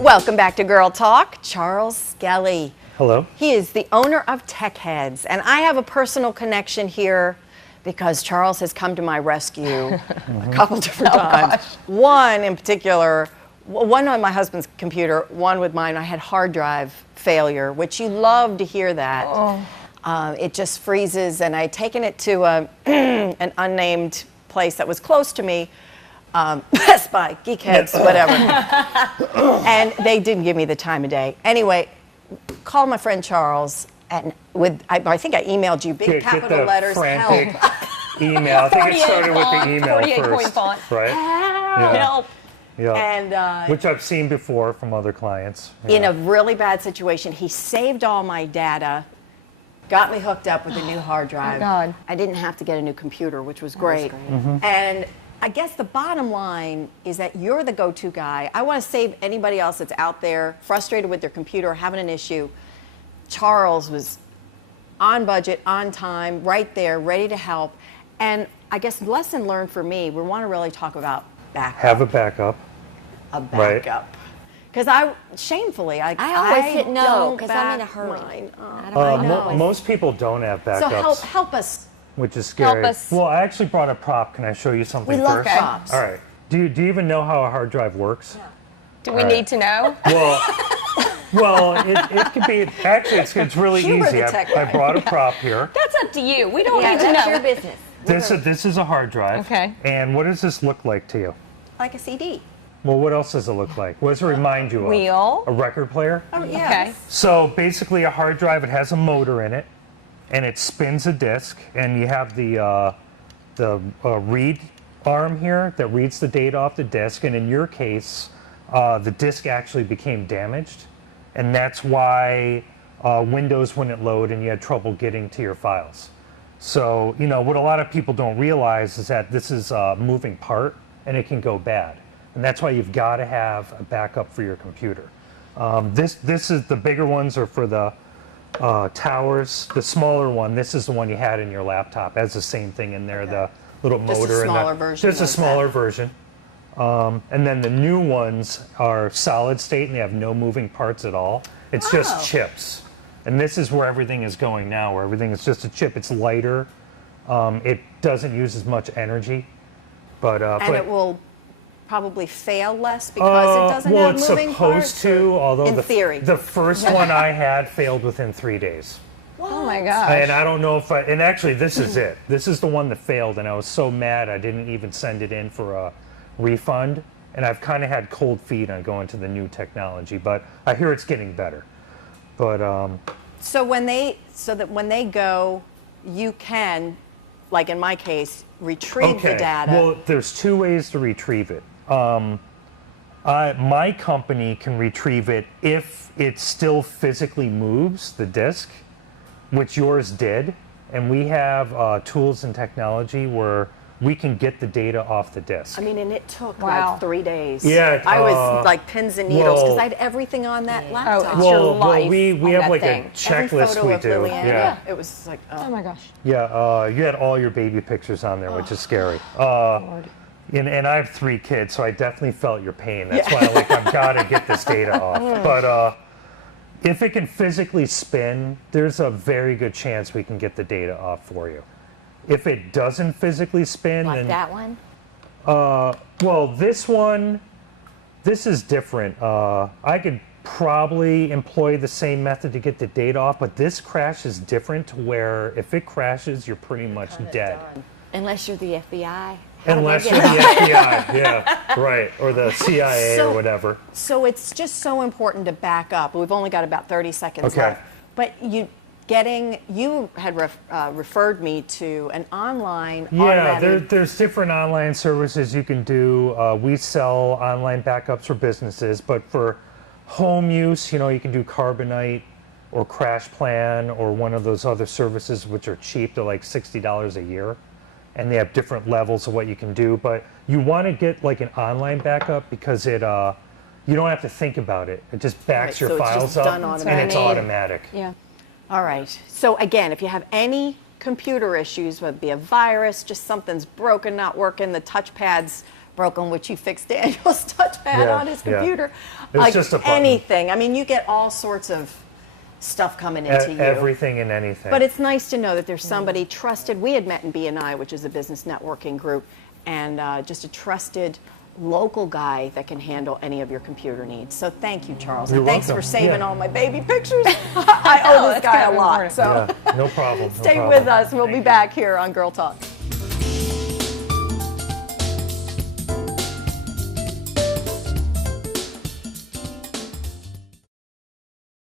Welcome back to Girl Talk. Charles Skelly. Hello. He is the owner of Tech Heads, and I have a personal connection here because Charles has come to my rescue a couple different times. Gosh. One in particular, one on my husband's computer, one with mine. I had hard drive failure, which you love to hear that. Oh. It just freezes, and I had taken it to an unnamed place that was close to me. Best Buy, Geekheads, whatever. And they didn't give me the time of day. Anyway, call my friend Charles, and I think I emailed you, big capital get the letters, frantic help. email. I think it started with the email 48-point first, font. right? Help. Yeah. And Which I've seen before from other clients. in a really bad situation, he saved all my data, got me hooked up with a new hard drive. God. I didn't have to get a new computer, which was great. And I guess the bottom line is that you're the go-to guy. I want to save anybody else that's out there frustrated with their computer, having an issue. Charles was on budget, on time, right there, ready to help. And I guess lesson learned for me, we want to really talk about backup. Have a backup. A backup. Because I always didn't know, 'cause I'm in a back hurry. mine up. I know. Most people don't have backups. So help us. Which is scary. Help us. Well, I actually brought a prop. Can I show you something We love first? props. All right. Do you even know how a hard drive works? Do we All right. need to know? Well, it could be. Actually, it's really Humor easy. the tech I guy. brought a prop here. That's up to you. We don't Yeah, need to that's know. your business. This is a hard drive. Okay. And what does this look like to you? Like a CD. Well, what else does it look like? What does it remind you of? Wheel. A record player? Oh, yeah. Okay. So basically a hard drive, it has a motor in it, and it spins a disk, and you have the read arm here that reads the data off the disk, and in your case, the disk actually became damaged, and that's why Windows wouldn't load and you had trouble getting to your files. So, you know, what a lot of people don't realize is that this is a moving part, and it can go bad. And that's why you've got to have a backup for your computer. This is the bigger ones are for the towers. The smaller one, this is the one you had in your laptop. It has the same thing in there, the little Just a motor. smaller and version Just a of smaller that. version. And then the new ones are solid state and they have no moving parts at all. It's just chips. And this is where everything is going now, where everything is just a chip. It's lighter. It doesn't use as much energy. But It will probably fail less because it doesn't have moving parts. Well, it's supposed to, although in theory. the first one I had failed within 3 days. Oh my gosh. And I don't know if and actually this is it. This is the one that failed, and I was so mad I didn't even send it in for a refund. And I've kind of had cold feet on going to the new technology, but I hear it's getting better. But So when they go, you can, like in my case, retrieve the data. Well, there's 2 ways to retrieve it. My company can retrieve it if it still physically moves the disk, which yours did. And we have tools and technology where we can get the data off the disk. I mean, and it took Wow. like 3 days. Yeah, I was like pins and needles because well- I had everything on that Oh, laptop. it's your life we on have that like thing. a checklist Every photo we of do. Lillian. Yeah. It was like, Oh my gosh. Yeah, you had all your baby pictures on there, which is scary. Lord. And I have 3 kids, so I definitely felt your pain. That's why I've got to get this data off. But if it can physically spin, there's a very good chance we can get the data off for you. If it doesn't physically spin, Like then that one? well, this is different. I could probably employ the same method to get the data off, but this crash is different to where if it crashes, you're pretty much dead. Unless you're the FBI. Unless you're the FBI, yeah, right, or the CIA So- or whatever. so it's just so important to back up. We've only got about 30 seconds Okay. left. But you had referred me to an online Yeah, automated. there's different online services you can do. We sell online backups for businesses, but for home use, you can do Carbonite or Crash Plan or one of those other services which are cheap. They're like $60 a year, and they have different levels of what you can do. But you want to get like an online backup because it you don't have to think about it. It just backs Right, your so it's files just up, done and it's automatically. automatic. Yeah. All right. So again, if you have any computer issues, whether it be a virus, just something's broken, not working, the touchpad's broken, which you fixed Daniel's touchpad on his computer. It's just a button. Anything. I mean, you get all sorts of stuff coming into you. Everything and anything. But it's nice to know that there's somebody trusted. We had met in BNI, which is a business networking group, and just a trusted local guy that can handle any of your computer needs. So thank you, Charles. You're and thanks welcome. for saving all my baby pictures. I owe this guy a lot. So no problem. stay with us. We'll be back here on Girl Talk.